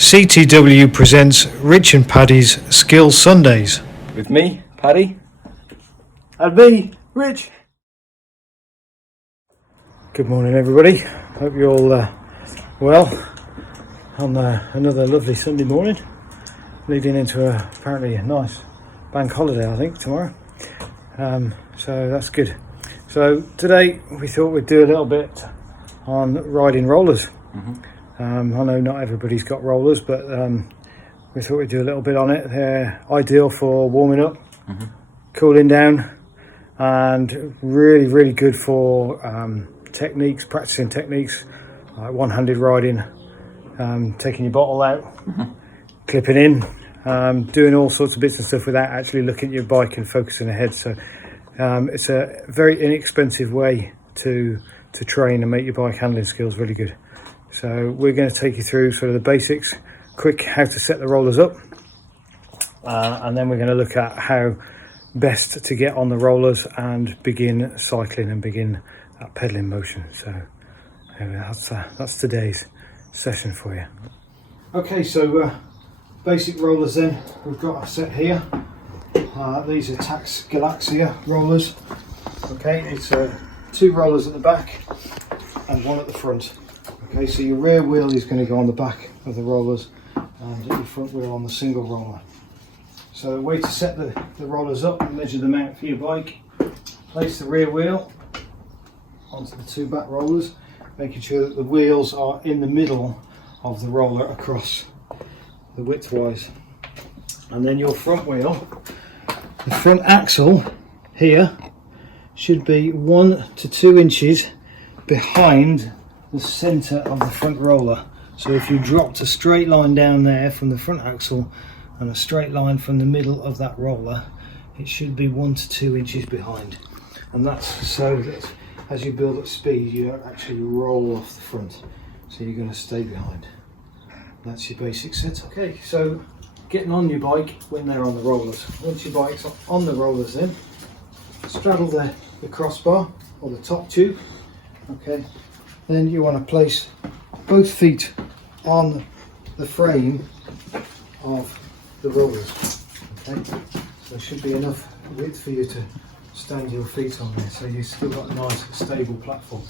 CTW presents Rich and Paddy's Skills Sundays. With me, Paddy. And me, Rich. Good morning, everybody. Hope you're all well on another lovely Sunday morning, leading into apparently a nice bank holiday, I think, tomorrow. So that's good. So today we thought we'd do a little bit on riding rollers. I know not everybody's got rollers, but we thought we'd do a little bit on it. They're ideal for warming up, cooling down, and really good for practicing techniques like one-handed riding, taking your bottle out, clipping in, doing all sorts of bits and stuff without actually looking at your bike and focusing ahead. So it's a very inexpensive way to train and make your bike handling skills really good. So we're going to take you through sort of the basics, quick how to set the rollers up, and then we're going to look at how best to get on the rollers and begin cycling and begin that pedalling motion. So that's today's session for you. Okay, so basic rollers then, we've got a set here. These are Tax Galaxia rollers. Okay, it's two rollers at the back and one at the front. Okay, so your rear wheel is going to go on the back of the rollers and your front wheel on the single roller. So the way to set the rollers up and measure them out for your bike, place the rear wheel onto the two back rollers, making sure that the wheels are in the middle of the roller across the width-wise. And then your front wheel, the front axle here should be 1 to 2 inches behind the center of the front roller. So if you dropped a straight line down there from the front axle and a straight line from the middle of that roller, it should be 1 to 2 inches behind. And that's so that as you build up speed, you don't actually roll off the front. So you're going to stay behind. That's your basic set. Okay, so getting on your bike when they're on the rollers. Once your bike's on the rollers, then straddle the crossbar or the top tube. Okay. Then you want to place both feet on the frame of the rollers. Okay, so there should be enough width for you to stand your feet on there, so you've still got a nice stable platform.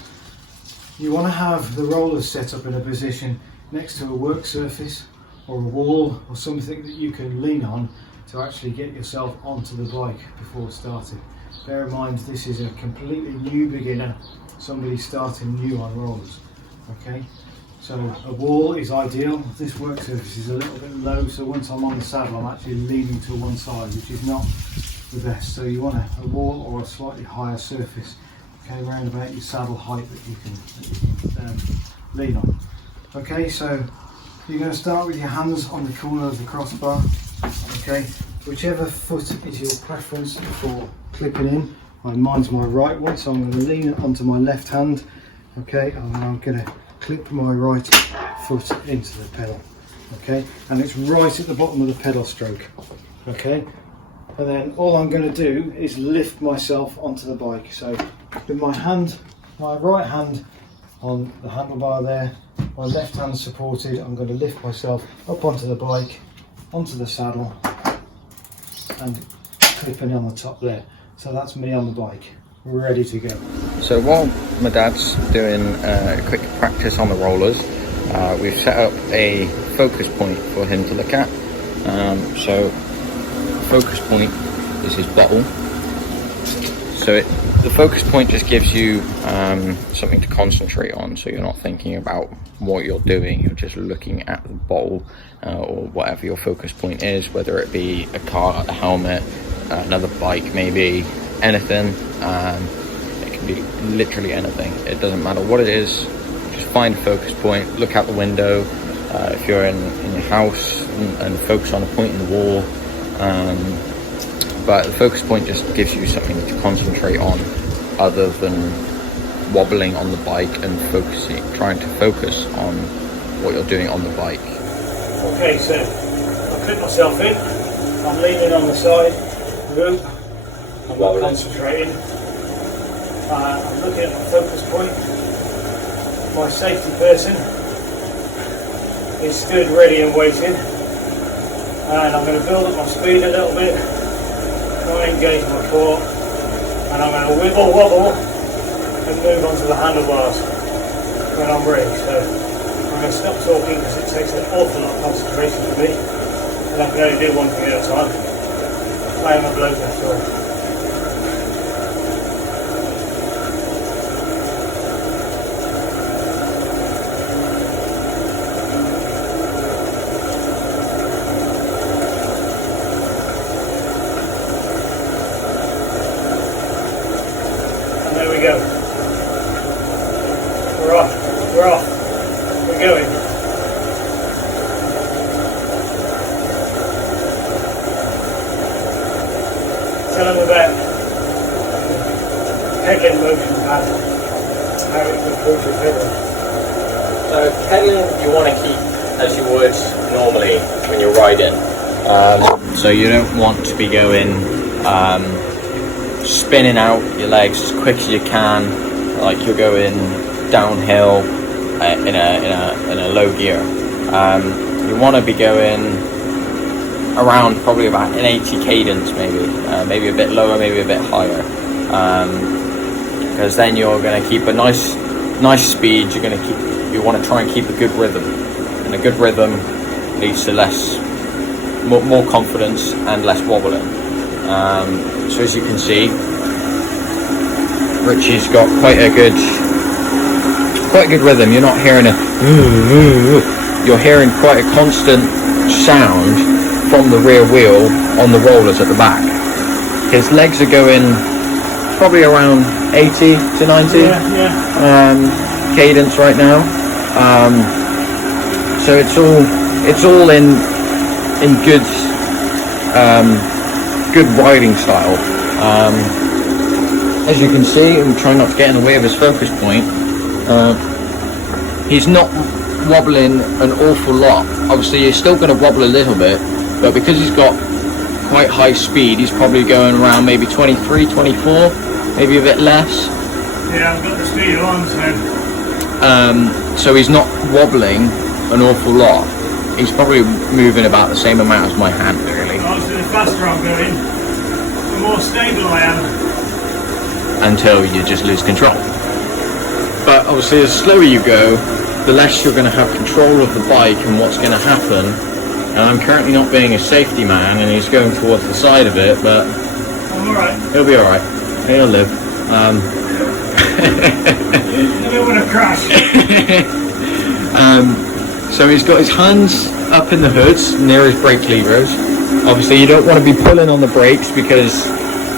You want to have the rollers set up in a position next to a work surface or a wall or something that you can lean on to actually get yourself onto the bike before starting. Bear in mind, this is a completely new beginner, somebody starting new on rollers. Okay, so a wall is ideal. This work surface is a little bit low, so once I'm on the saddle I'm actually leaning to one side, which is not the best. So you want a wall or a slightly higher surface, okay, around about your saddle height that you can lean on. Okay, so you're going to start with your hands on the corner of the crossbar. Okay, whichever foot is your preference for clipping in. Mine's my right one, so I'm going to lean onto my left hand, okay, and I'm going to clip my right foot into the pedal, okay, and it's right at the bottom of the pedal stroke, okay, and then all I'm going to do is lift myself onto the bike. So with my right hand on the handlebar there, my left hand supported, I'm going to lift myself up onto the bike, onto the saddle, and clipping on the top there. So that's me on the bike, ready to go. So while my dad's doing a quick practice on the rollers, we've set up a focus point for him to look at. So focus point is his bottle. So the focus point just gives you something to concentrate on, so you're not thinking about what you're doing, you're just looking at the bottle or whatever your focus point is, whether it be a car, a helmet, another bike, maybe anything. It can be literally anything, it doesn't matter what it is. Just find a focus point, look out the window, if you're in your house, and focus on a point in the wall. But the focus point just gives you something to concentrate on other than wobbling on the bike and trying to focus on what you're doing on the bike. Okay, so I clip myself in, I'm leaning on the side, loop, I'm not concentrating, I'm looking at my focus point, my safety person, is stood ready and waiting, and I'm going to build up my speed a little bit, try and engage my core, and I'm going to wibble wobble and move onto the handlebars when I'm ready. So I'm going to stop talking because it takes an awful lot of concentration for me, and I can only do one thing at a time. Playing my blows after all. There we go. We're off. We're off. We're going. Tell them about pegging motion and how it improves your pegging. So pegging you want to keep as you would normally when you're riding. So you don't want to be going spinning out your legs as quick as you can, like you're going downhill in a low gear. You want to be going around probably about an 80 cadence, maybe a bit lower, maybe a bit higher, because then you're going to keep a nice speed. You want to try and keep a good rhythm, and a good rhythm leads to more confidence and less wobbling. So as you can see, Richie's got quite a good rhythm. You're not hearing you're hearing quite a constant sound from the rear wheel on the rollers at the back. His legs are going probably around 80 to 90 cadence right now. So it's all in good riding style. As you can see, I'm trying not to get in the way of his focus point. He's not wobbling an awful lot. Obviously he's still going to wobble a little bit, but because he's got quite high speed, he's probably going around maybe 23, 24, maybe a bit less. Yeah, I've got the speed on, so he's not wobbling an awful lot. He's probably moving about the same amount as my hand, really. Obviously, the faster I'm going, the more stable I am. Until you just lose control. But obviously, the slower you go, the less you're going to have control of the bike and what's going to happen. And I'm currently not being a safety man, and he's going towards the side of it, but I'm alright. He'll be alright. He'll live. I don't want to crash. So he's got his hands up in the hoods near his brake levers. Obviously you don't want to be pulling on the brakes because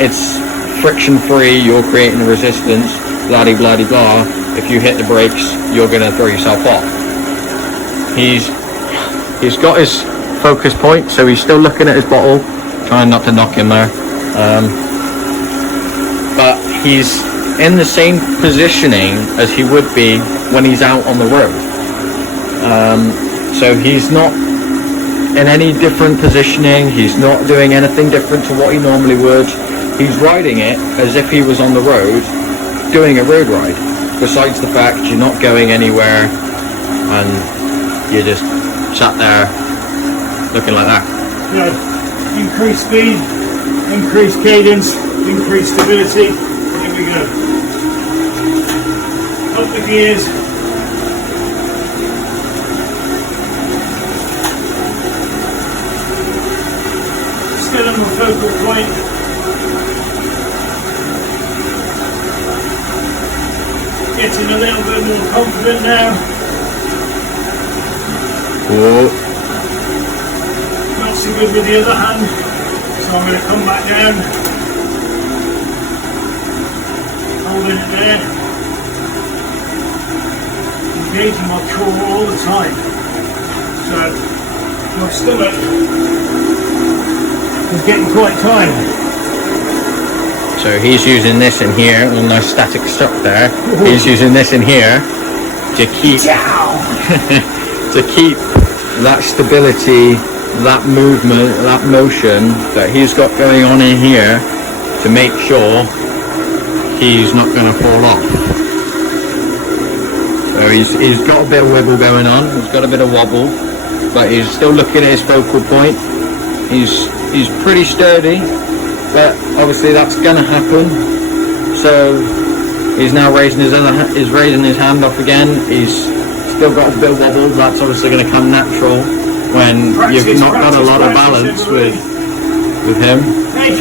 it's friction free, you're creating a resistance, blah de blah de blah. If you hit the brakes, you're going to throw yourself off. He's got his focus point, so he's still looking at his bottle, trying not to knock him there. But he's in the same positioning as he would be when he's out on the road. So he's not in any different positioning, he's not doing anything different to what he normally would. He's riding it as if he was on the road doing a road ride, besides the fact you're not going anywhere and you're just sat there looking like that. Yeah, increased speed, increased cadence, increased stability. Here we go. Up the gears. Still on the focal point. Getting a little bit more confident now. Whoa. Not so good with the other hand, so I'm going to come back down. Holding it there. Engaging my core all the time. So my stomach is getting quite tired. So he's using this in here, a nice static struck there. He's using this in here to keep to keep that stability, that movement, that motion that he's got going on in here to make sure he's not going to fall off. So he's got a bit of wiggle going on, he's got a bit of wobble. but he's still looking at his focal point. He's pretty sturdy, but obviously that's gonna happen. So he's now raising his hand off again. He's still got a bit of wobble. That's obviously going to come natural when you've not got a lot of balance with him. Hey,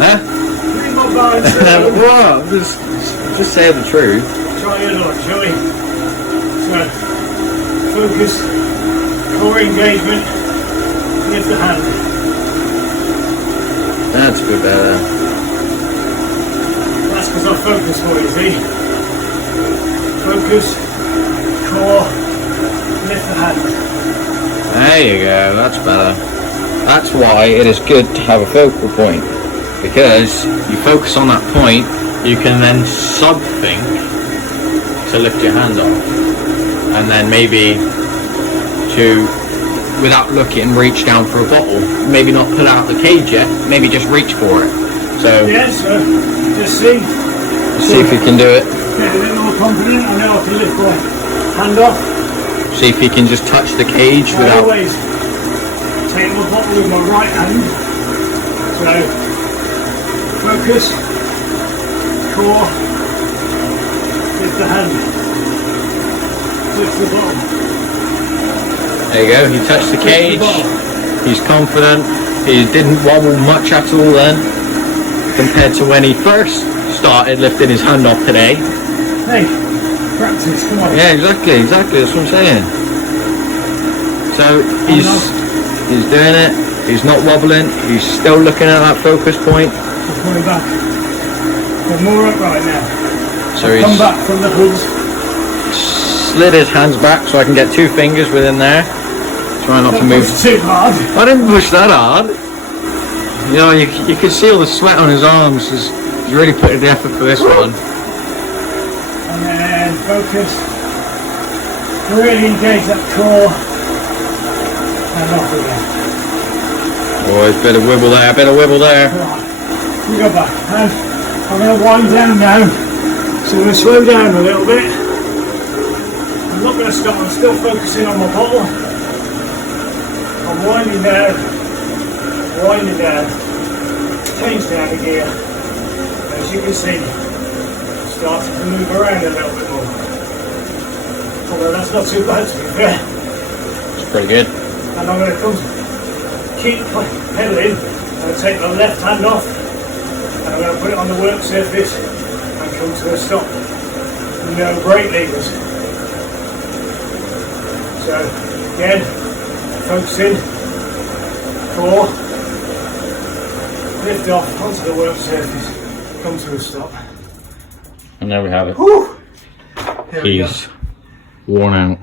Huh? need more balance. What? Just say the truth. Try it on, shall we? So, focus, core engagement, lift the hand. That's good. That's because I focus more, you see. Focus, core, lift the hand. There you go. That's better. That's why it is good to have a focal point, because you focus on that point, you can then sub-think to lift your hand off, and then maybe to, without looking, reach down for a bottle. Maybe not pull out the cage yet, maybe just reach for it. So Yeah, so just see if you can do it. get a little more confident. I know I can lift my hand off. See if you can just touch the cage I without. always take my bottle with my right hand. So focus, core, lift the hand, lift the bottle. There you go. He touched the cage. He's confident. He didn't wobble much at all then, compared to when he first started lifting his hand off today. Hey, practice, come on. Yeah, exactly. That's what I'm saying. So he's doing it. He's not wobbling. He's still looking at that focus point. Just coming back. We're more upright now. So Come he's back from the hooves. slid his hands back so I can get 2 fingers within there. Try not to Don't move. push too hard. I didn't push that hard. You know, you can see all the sweat on his arms. He's really put in the effort for this one. And then focus. Really engage that core. And off again. Oh, there's a bit of wibble there, a bit of wibble there. Right. We go back. And I'm going to wind down now. So I'm going to slow down a little bit. I'm not going to stop. I'm still focusing on my bottle. I'm winding down. Winding down. Change down the gear. As you can see, starting to move around a little bit more. Although that's not too bad to be fair. It's pretty good. And I'm going to keep pedaling. I'm going to take the left hand off and I'm going to put it on the work surface and come to a stop. No brake levers. So again, focusing, core, lift off onto the work surface, come to a stop. And there we have it. Whew. There we go. He's worn out.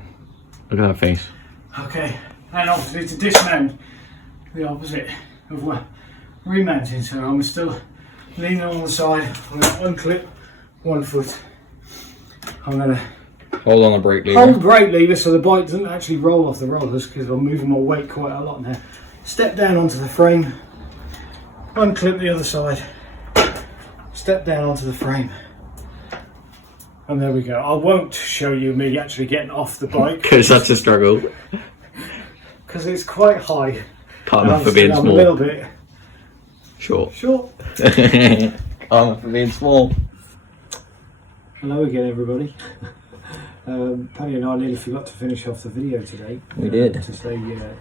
Look at that face. Okay, and obviously to dismount, the opposite of remounting. So I'm still leaning on the side. I'm going to unclip one foot. I'm going to Hold on the brake lever. hold the brake lever so the bike doesn't actually roll off the rollers, because I'm moving my weight quite a lot now. Step down onto the frame, unclip the other side, step down onto the frame. And there we go. I won't show you me actually getting off the bike Because that's a struggle. because it's quite high. Karma for being I'm small. a little bit Sure. short. Karma for being small. Hello again, everybody. Paddy and I nearly forgot to finish off the video today. We did. To say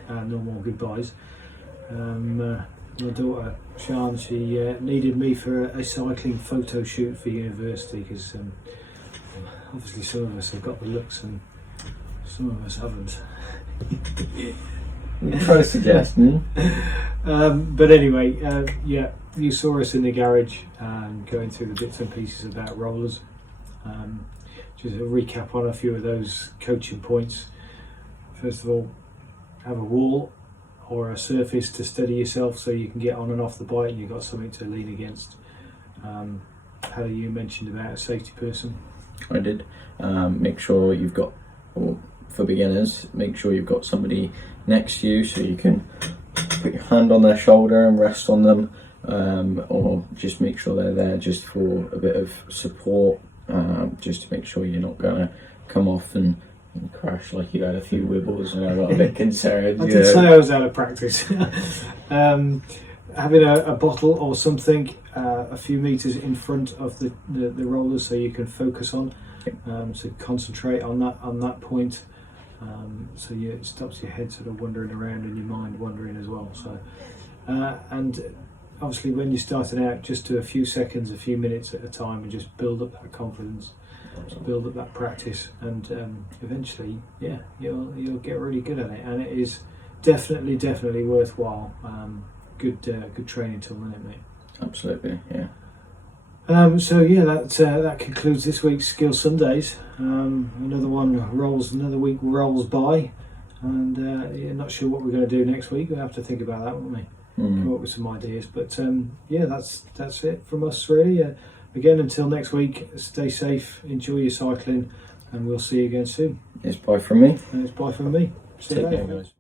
our normal goodbyes. My daughter, Sian, she needed me for a cycling photo shoot for university, because obviously some of us have got the looks and some of us haven't. Try suggesting. But anyway, yeah, you saw us in the garage going through the bits and pieces about rollers. Just a recap on a few of those coaching points. First of all, have a wall or a surface to steady yourself so you can get on and off the bike and you've got something to lean against. How you mentioned about a safety person. I did. Make sure you've got, or for beginners, make sure you've got somebody next to you so you can put your hand on their shoulder and rest on them, or just make sure they're there just for a bit of support, just to make sure you're not going to come off and You crashed like you had a few wibbles, and I got a bit concerned. I did say I was out of practice. Having a bottle or something a few meters in front of the rollers, so you can focus on, so concentrate on that point. So it stops your head sort of wandering around and your mind wandering as well. So and obviously when you're starting out, just do a few seconds, a few minutes at a time, and just build up that confidence, build up that practice, and eventually, yeah, you'll get really good at it. And it is definitely worthwhile. Good training tool, isn't it, mate? Absolutely, yeah. So yeah, that concludes this week's Skill Sundays. Another week rolls by, and yeah, not sure what we're going to do next week. We'll have to think about that, won't we? Come up with some ideas. But yeah, that's it from us, really. Again, until next week, stay safe, enjoy your cycling, and we'll see you again soon. It's bye from me. And it's bye from me. See you Take later. care, guys.